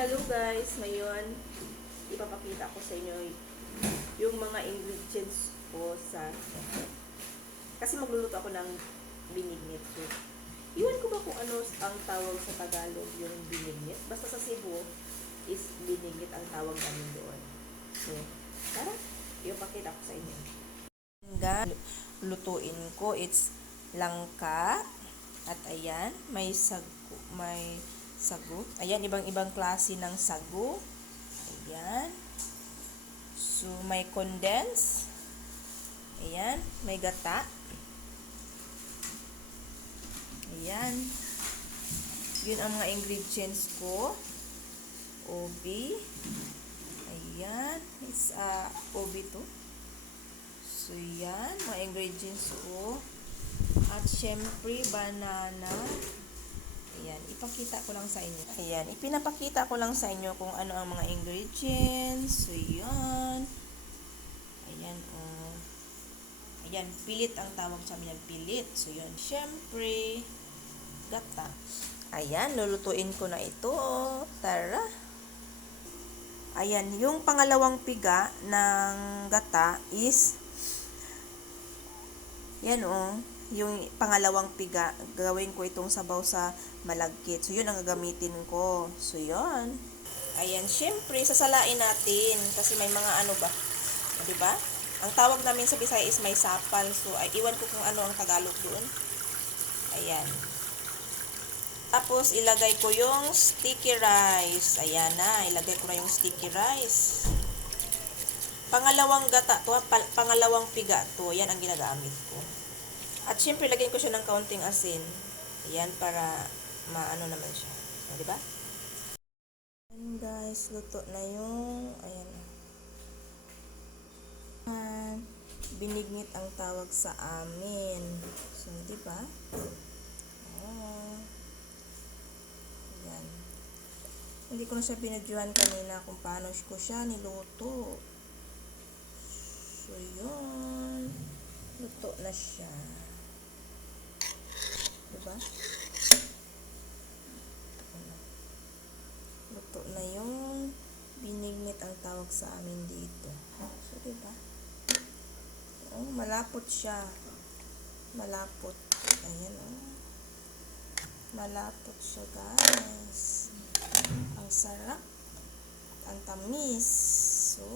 Hello guys, ngayon ipapakita ko sa inyo yung mga ingredients ko kasi magluluto ako ng binignit ko. Iwan ko ba kung ano ang tawag sa Tagalog yung binignit? Basta sa Cebu is binignit ang tawag namin doon. So, tara, ipapakita ko sa inyo. Lutuin ko, it's langka. At ayan, may sago. Ayan, ibang-ibang klase ng sago. Ayan. So, may condense. Ayan, may gata. Ayan. Yun ang mga ingredients ko. Ubi. Ayan. It's ubi to. So, yan. Mga ingredients ko. At syempre, banana. Ayan, ipakita ko lang sa inyo. Ayan, ipinapakita ko lang sa inyo kung ano ang mga ingredients. So, yan. Ayan, oh. Ayan, pilit ang tawag sa amin yan, pilit. So, yun, syempre, gata. Ayan, lulutuin ko na ito. Tara. Ayan, yung pangalawang piga ng gata is, yan, oh. Yung pangalawang piga, gagawin ko itong sabaw sa malagkit. So, yun ang gagamitin ko. So, yun. Ayan, syempre, sasalain natin. Kasi may mga ano ba? Diba? Ang tawag namin sa Bisaya is may sapal. So, iwan ko kung ano ang Tagalog doon. Ayan. Tapos, ilagay ko yung sticky rice. Ayan na, ilagay ko na yung sticky rice. Pangalawang gata to, pangalawang piga to. Yan ang ginagamit ko. At syempre, lagyan ko siya ng kaunting asin. Ayan, para maano naman siya. O, diba? Ayan, guys. Luto na yung, ayan. Binignit ang tawag sa amin. So, diba? Oh. Ayan. Hindi ko na siya binidyohan kanina kung paano ko siya niluto. So, yun. Luto na siya. Diba? Luto na yung binignit ang tawag sa amin dito. So, diba? Oh, malapot siya. Malapot. Ayan, oh. Malapot siya, guys. Ang sarap. Ang tamis. So,